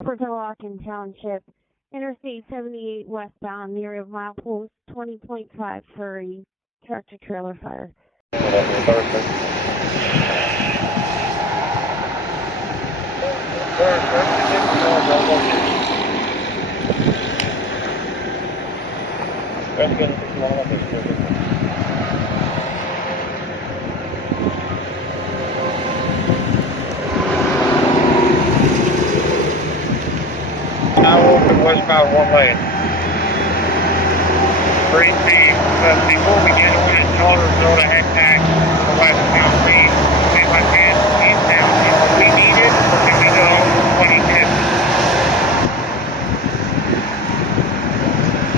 Upper Tulpahocken Township, Interstate 78 westbound near milepost 20.5 for a tractor-trailer fire. Now open westbound one lane. Green C, before we get on it, tell her to head back to the westbound lane. We went in, eastbound. If we need it, then we go 22.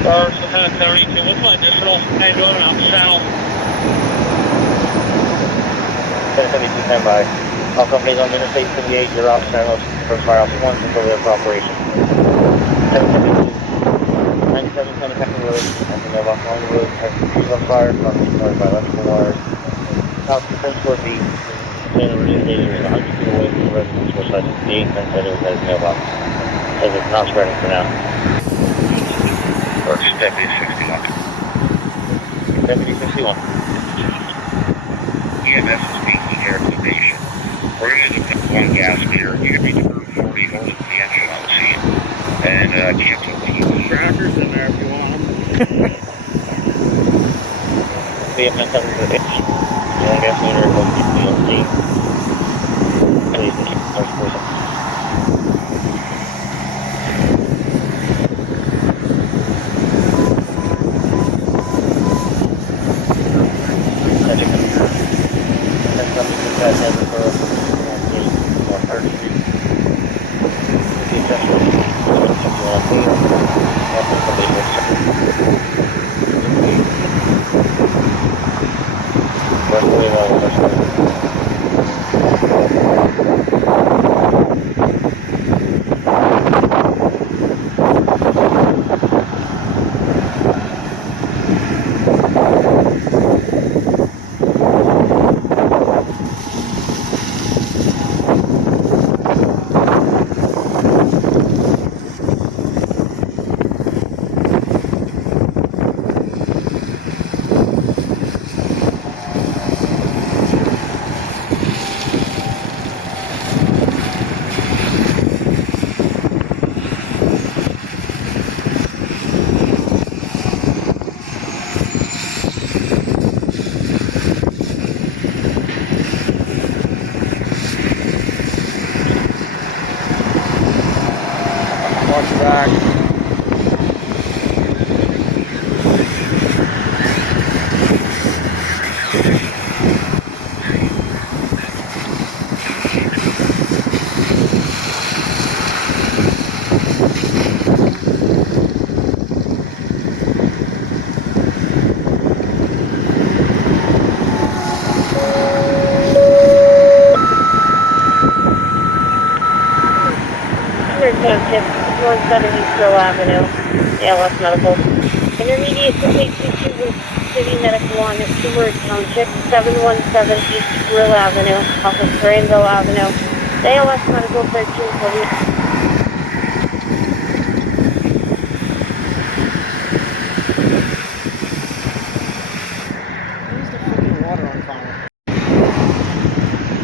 Stars, Hahn 72. What's my additional? Hey, going out south. 1072, stand by. All companies on Interstate 78, you're out San Jose. First fire off 1 until we have operation. 772, 97 Pennypacker Road, at the mailbox on the road, has trees on fire, property started by electrical wires. House within 4 feet, Santa Rosa Station is 100 feet away from the residence, which lies 68, then said it was at his mailbox. Says it's not spreading for now. Or just Deputy 61. Deputy 61. EMS is making air activation. We're going to put one gas meter. You can reach 40 holes in the engine on the scene. And cancel the trackers in there if you want them. EMS having the bitch. One gas meter, one PLC. Please, the first person. Township, 170 Pearl Avenue, ALS Medical. Intermediate to take you to the City Medical on Upper Township, 717 East Pearl Avenue, off of Granville Avenue. ALS Medical 1340.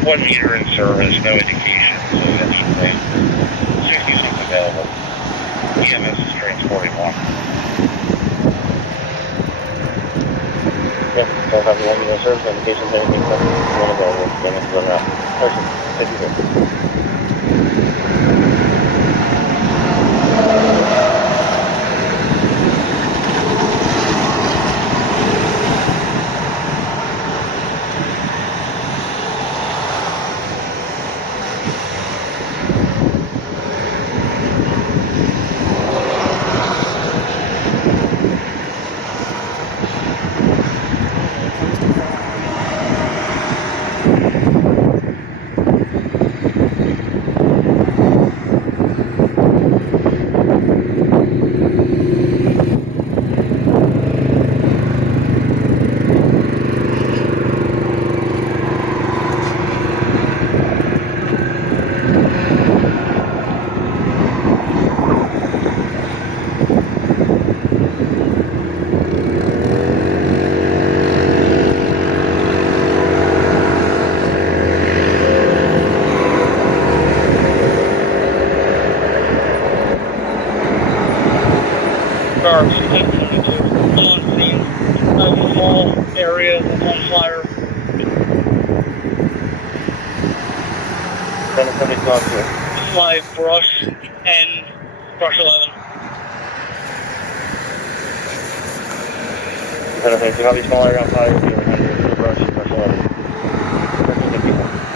One meter in service, no indication, so that's right. 66 available. EMS is transporting one. Yep, so I'll have 1 meter in service, indications, anything, one available, then it's run out. Person, 56. car, 1072, still on scene. A small area that's on fire. 772 on here. My brush and brush 11. 772, how small area on fire? Brush 11. 1351.